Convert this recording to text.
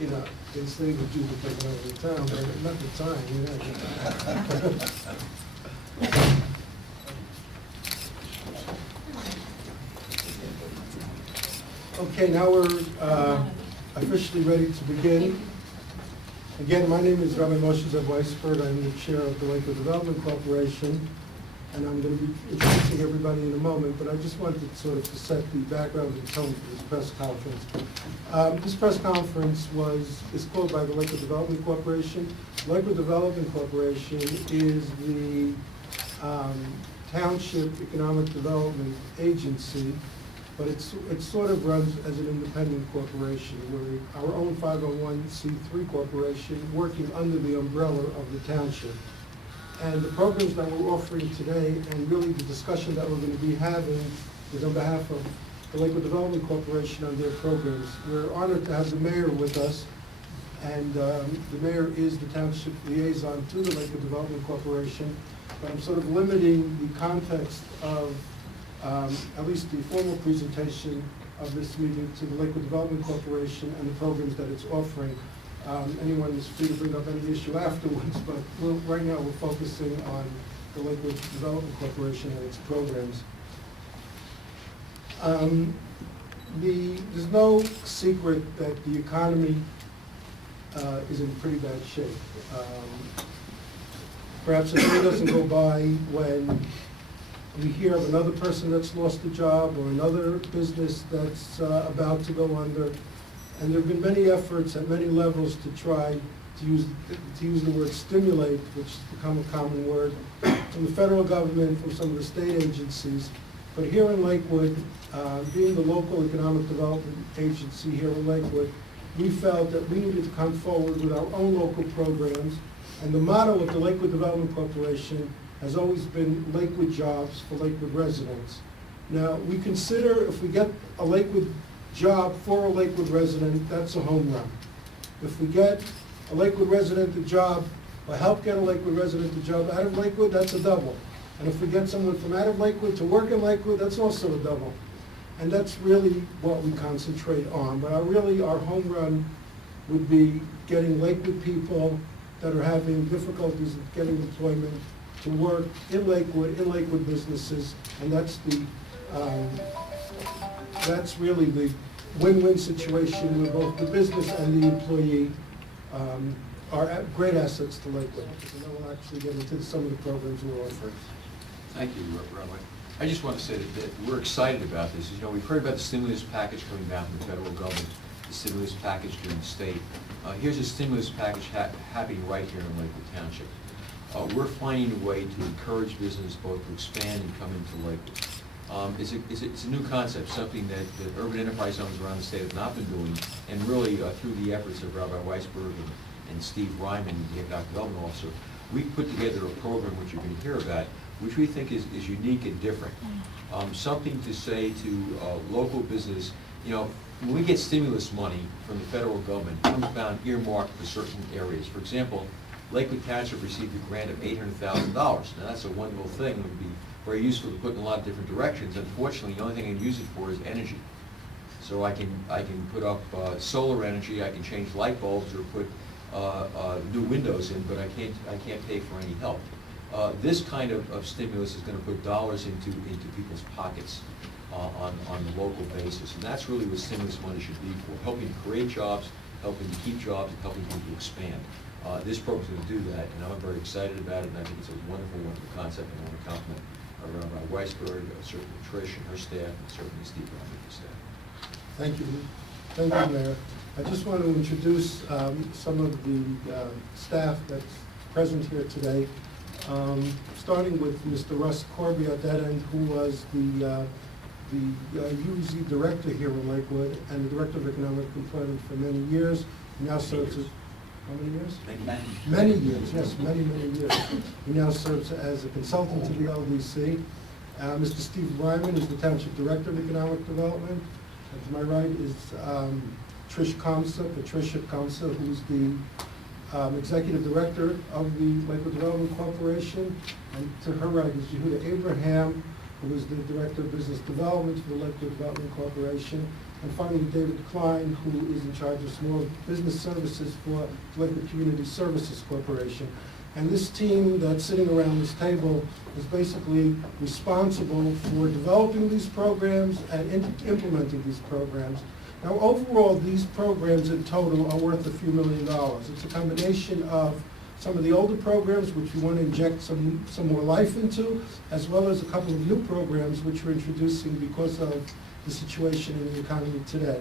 you know, they say the Jews are taking over the town, but not the time, you know. Okay, now we're officially ready to begin. Again, my name is Rabbi Moshe Zev Weisberg. I'm the chair of the Lakewood Development Corporation, and I'm going to be introducing everybody in a moment, but I just wanted sort of to set the background and tone for this press conference. This press conference is called by the Lakewood Development Corporation. Lakewood Development Corporation is the township economic development agency, but it sort of runs as an independent corporation. We're our own 501c3 corporation working under the umbrella of the township. And the programs that we're offering today, and really the discussion that we're going to be having, is on behalf of the Lakewood Development Corporation on their programs. We're honored to have the mayor with us, and the mayor is the township liaison to the Lakewood Development Corporation. But I'm sort of limiting the context of at least the formal presentation of this meeting to the Lakewood Development Corporation and the programs that it's offering. Anyone is free to bring up any issue afterwards, but right now we're focusing on the Lakewood Development Corporation and its programs. There's no secret that the economy is in pretty bad shape. Perhaps a day doesn't go by when we hear of another person that's lost a job or another business that's about to go under. And there have been many efforts at many levels to try to use the word stimulate, which has become a common word, from the federal government, from some of the state agencies. But here in Lakewood, being the local economic development agency here in Lakewood, we felt that we needed to come forward with our own local programs. And the motto of the Lakewood Development Corporation has always been Lakewood jobs for Lakewood residents. Now, we consider if we get a Lakewood job for a Lakewood resident, that's a home run. If we get a Lakewood resident a job, or help get a Lakewood resident a job out of Lakewood, that's a double. And if we get someone from out of Lakewood to work in Lakewood, that's also a double. And that's really what we concentrate on. But our home run would be getting Lakewood people that are having difficulties in getting employment to work in Lakewood businesses, and that's really the win-win situation where both the business and the employee are great assets to Lakewood. And then we'll actually get into some of the programs we're offering. Thank you, Rabbi. I just want to say that we're excited about this. You know, we've heard about the stimulus package coming down from the federal government, the stimulus package here in the state. Here's a stimulus package happening right here in Lakewood Township. We're finding a way to encourage business both to expand and come into Lakewood. It's a new concept, something that urban enterprise zones around the state have not been doing, and really through the efforts of Rabbi Weisberg and Steve Ryman, the economic development officer, we put together a program which you're going to hear about, which we think is unique and different. Something to say to local business, you know, when we get stimulus money from the federal government, it comes down earmarked for certain areas. For example, Lakewood Township received a grant of $800,000. Now that's a wonderful thing. It would be very useful to put in a lot of different directions. Unfortunately, the only thing I can use it for is energy. So I can put up solar energy, I can change light bulbs or put new windows in, but I can't pay for any help. This kind of stimulus is going to put dollars into people's pockets on the local basis, and that's really what stimulus money should be for: helping to create jobs, helping to keep jobs, and helping people to expand. This program's going to do that, and I'm very excited about it, and I think it's a wonderful, wonderful concept, and I want to compliment Rabbi Weisberg, certainly Trish and her staff, and certainly Steve Ryman and his staff. Thank you. Thank you, Mayor. I just want to introduce some of the staff that's present here today, starting with Mr. Russ Corby at that end, who was the UZ director here in Lakewood and the director of economic employment for many years. He now serves as, how many years? Many years, yes, many years. He now serves as a consultant to the LDC. Mr. Steve Ryman is the Township Director of Economic Development. And to my right is Patricia Kamsa, who's the Executive Director of the Lakewood Development Corporation. And to her right is Yehuda Abraham, who is the Director of Business Development for the Lakewood Development Corporation. And finally, David Klein, who is in charge of small business services for Lakewood Community Services Corporation. And this team that's sitting around this table is basically responsible for developing these programs and implementing these programs. Now, overall, these programs in total are worth a few $1 million. It's a combination of some of the older programs, which we want to inject some more life into, as well as a couple of new programs which we're introducing because of the situation in the economy today.